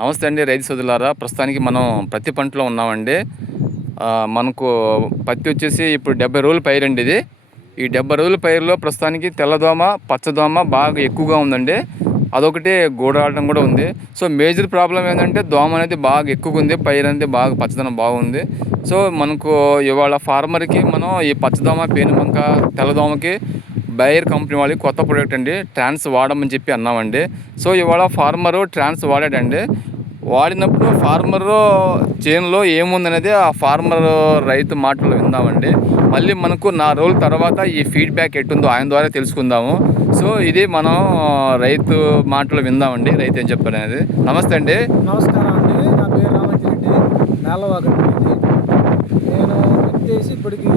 నమస్తే అండి రైతు సోదరులారా. ప్రస్తుతానికి మనం పత్తి పంటలో ఉన్నామండి. మనకు పత్తి వచ్చేసి ఇప్పుడు 70 రోజుల పైరండి ఇది. ఈ 70 రోజుల పైరులో ప్రస్తుతానికి తెల్లదోమ, పచ్చదోమ బాగా ఎక్కువగా ఉందండి. అదొకటి గూడాడడం కూడా ఉంది. సో మేజర్ ప్రాబ్లం ఏంటంటే దోమ అనేది బాగా ఎక్కువగా ఉంది, పైరు అనేది బాగా పచ్చదనం బాగుంది. సో మనకు ఇవాళ ఫార్మర్కి మనం ఈ పచ్చదోమ, పేనుబంక, తెల్లదోమకి బైర్ కంపెనీ వాళ్ళకి కొత్త ప్రోడక్ట్ అండి ట్రాన్స్ వాడమని చెప్పి అన్నామండి. సో ఇవాళ ఫార్మరు ట్రాన్స్ వాడాడండి. వాడినప్పుడు ఫార్మరు చేనులో ఏముందనేది ఆ ఫార్మర్ రైతు మాటలు విందామండి. మళ్ళీ మనకు 4 రోజుల తర్వాత ఈ ఫీడ్బ్యాక్ ఎట్టుందో ఆయన ద్వారా తెలుసుకుందాము. సో ఇది మనం రైతు మాటలు విందామండి, రైతు ఏం చెప్పారనేది. నమస్తే అండి. నమస్కారం అండి. నా పేరు రామంజిరెడ్డి, నేలవాగండి. నేను పత్తేసి ఇప్పటికి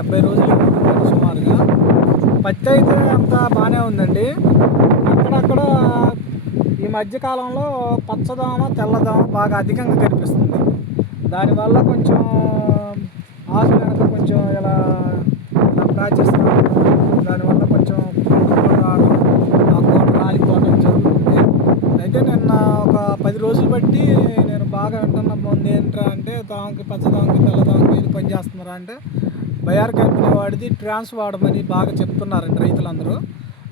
70 రోజులు సుమారుగా. పత్తి అయితే అంతా బాగానే ఉందండి. అక్కడక్కడ ఈ మధ్యకాలంలో పచ్చదోమ, తెల్లదోమ బాగా అధికంగా కనిపిస్తుంది. దానివల్ల కొంచెం ఆకు వెనక కొంచెం ఇలా ప్రాచిస్తూ ఉంటాం. దానివల్ల కొంచెం రావడం, ఆ కోట రాలిపోవడం జరుగుతుంది. అయితే నిన్న ఒక 10 రోజులు బట్టి నేను బాగా వింటున్న ముందు ఏంట్రా అంటే దోమకి, పచ్చదోమకి, తెల్లదోమకి ఏది పనిచేస్తున్నారా అంటే బయార్ కంపెనీ వాడిది ట్రాన్స్ వాడమని బాగా చెప్తున్నారండి రైతులందరూ.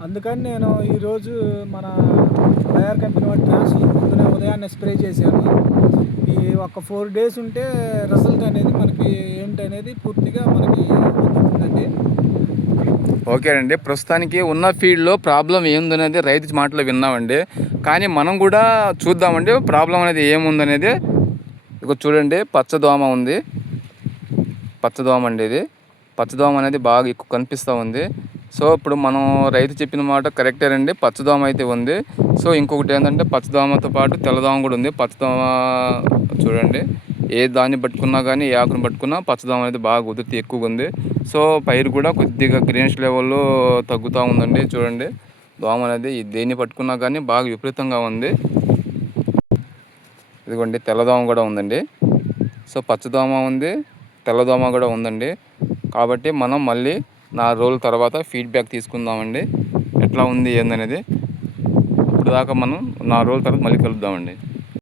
అందుకని నేను ఈరోజు మన బయార్ కంపెనీ వాడి ట్రాన్స్ పొద్దునే ఉదయాన్నే స్ప్రే చేశాను. ఈ ఒక 4 డేస్ ఉంటే రిజల్ట్ అనేది మనకి ఏంటనేది పూర్తిగా మనకి ఉంటుందండి. ఓకేనండి. ప్రస్తుతానికి ఉన్న ఫీల్డ్లో ప్రాబ్లం ఏందనేది రైతు మాటలు విన్నామండి. కానీ మనం కూడా చూద్దామండి ప్రాబ్లం అనేది ఏముందనేది. ఇక చూడండి, పచ్చదోమ ఉంది. పచ్చదోమ అండి ఇది. పచ్చదోమ అనేది బాగా ఎక్కువ కనిపిస్తూ ఉంది. సో ఇప్పుడు మనం రైతు చెప్పిన మాట కరెక్టేనండి, పచ్చదోమ అయితే ఉంది. సో ఇంకొకటి ఏంటంటే పచ్చదోమతో పాటు తెల్లదోమ కూడా ఉంది. పచ్చదోమ చూడండి, ఏ దాన్ని పట్టుకున్నా కానీ, ఏ ఆకును పట్టుకున్నా పచ్చదోమ అనేది బాగా ఉధృతి ఎక్కువగా ఉంది. సో పైరు కూడా కొద్దిగా గ్రీనిష్ లెవెల్లో తగ్గుతూ ఉందండి. చూడండి, దోమ అనేది దేన్ని పట్టుకున్నా కానీ బాగా విపరీతంగా ఉంది. ఇదిగోండి, తెల్లదోమ కూడా ఉందండి. సో పచ్చదోమ ఉంది, తెల్లదోమ కూడా ఉందండి. కాబట్టి మనం మళ్ళీ 4 రోజుల తర్వాత ఫీడ్బ్యాక్ తీసుకుందామండి, ఎట్లా ఉంది ఏందనేది. ఇప్పుడు దాకా మనం 4 రోజుల తర్వాత మళ్ళీ కలుద్దామండి.